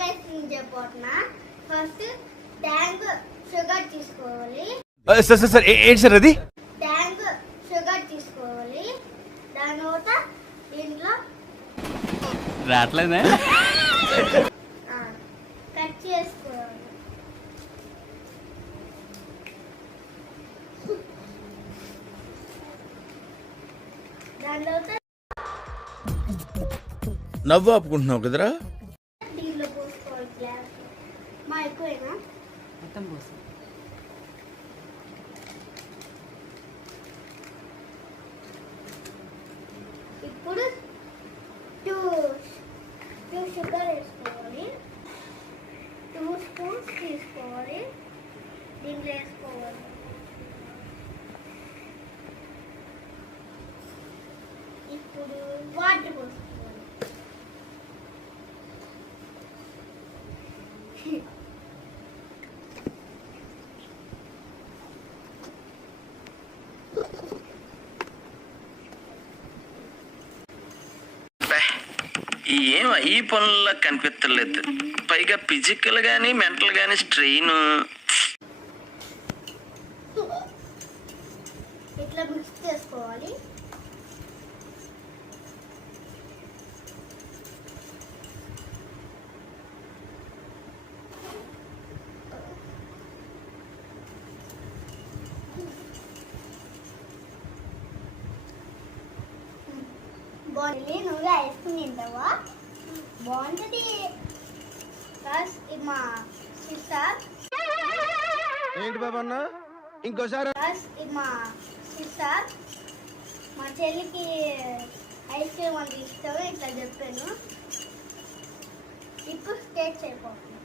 తేంగా చెప్పబోతున్నా. First tank sugar తీసుకోవాలి. Sir ఏంటి sir అది? ట్యాంక్ షుగర్ తీసుకోవాలి. దాని తర్వాత దీంట్లో రావట్లేదా కట్ చేసుకోవాలి. దాని తర్వాత నవ్వు ఆపుకుంటున్నావు కదరా? దీంట్లో పోసుకోవాలి. గ్లాస్ మా ఎక్కువైనా మొత్తం పోసు. ఇప్పుడు టూ షుగర్ వేసుకోవాలి. 2 స్పూన్స్ తీసుకోవాలి. దీంట్లో వేసుకోవాలి. ఇప్పుడు వాటర్ పోసుకోవాలి. ఏం ఈ పనుల్లో కనిపించలేదు. పైగా ఫిజికల్ గానీ మెంటల్ గానీ స్ట్రెయిన్. ఇట్లా మిక్స్ చేసుకోవాలి. బాగుంది. నువ్వు ఐస్ క్రీమ్ తింటావా? బాగుంటుంది. మా సిస్టర్ ఏంటి బాబా అన్న ఇంకోసారి? మా సిస్టర్ మా చెల్లికి ఐస్ క్రీమ్ అంటే ఇష్టం. ఇట్లా చెప్పాను. ఇప్పుడు టేస్ట్ అయిపోతుంది.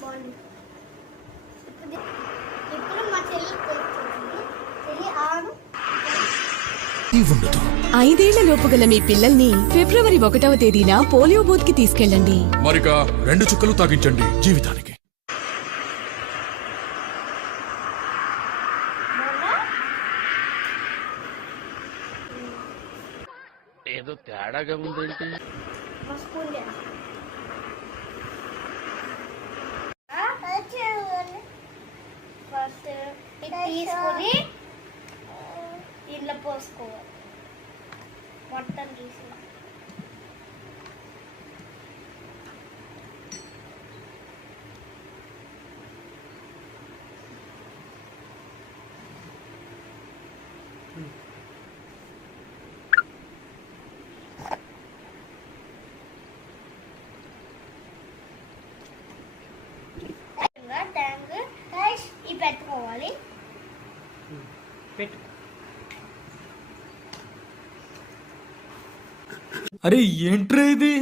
బాగుంది. ఇప్పుడు మా చెల్లికి తెచ్చుకుంది. చెల్లి ఆడు. 5 ఏళ్ల లోపు గల మీ పిల్లల్ని ఫిబ్రవరి 1వ తేదీన పోలియో బూత్ కి తీసుకెళ్ళండి. మరిగా 2 చుక్కలు తాగించండి జీవితానికి. ఏదో తేడాగా ఉందేంటి? ఫస్ట్ తీసుకొని దీంట్లో పోసుకోవాలి. మొత్తం తీసి ట్యాంక్ ఇవి పెట్టుకోవాలి. పెట్టు. అరే ఏంట్రా ఇది?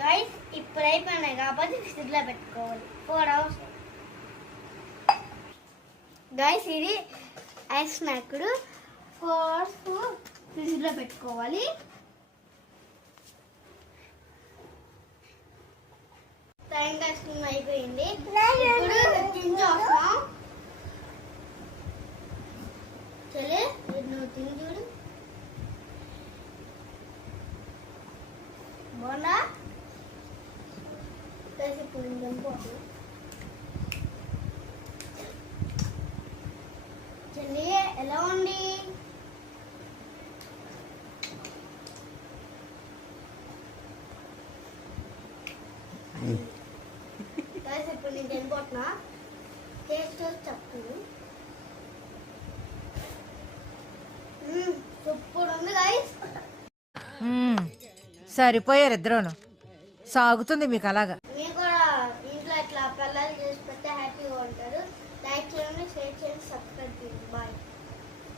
గైస్ ఇప్పుడు అయిపోయినాయి కాబట్టి ఫ్రిడ్జ్లో పెట్టుకోవాలి 4 hours. గైస్ ఇది ఐస్ స్నాక్ 4 hours ఫ్రిడ్జ్లో పెట్టుకోవాలి. టైం కష్టం అయిపోయింది. ఇప్పుడు తింటూ వస్తాం. చలే నువ్వు తిని చూడు. బాగుందా? ఇప్పుడు ఇంకోటి చెల్లి ఎలా ఉంది? ఇప్పుడు నేను తినిపోతున్నా. టేస్ట్ చెప్తాను. సూపర్ ఉంది గైస్. సరిపోయారు ఇద్దరును. సాగుతుంది మీకు అలాగా.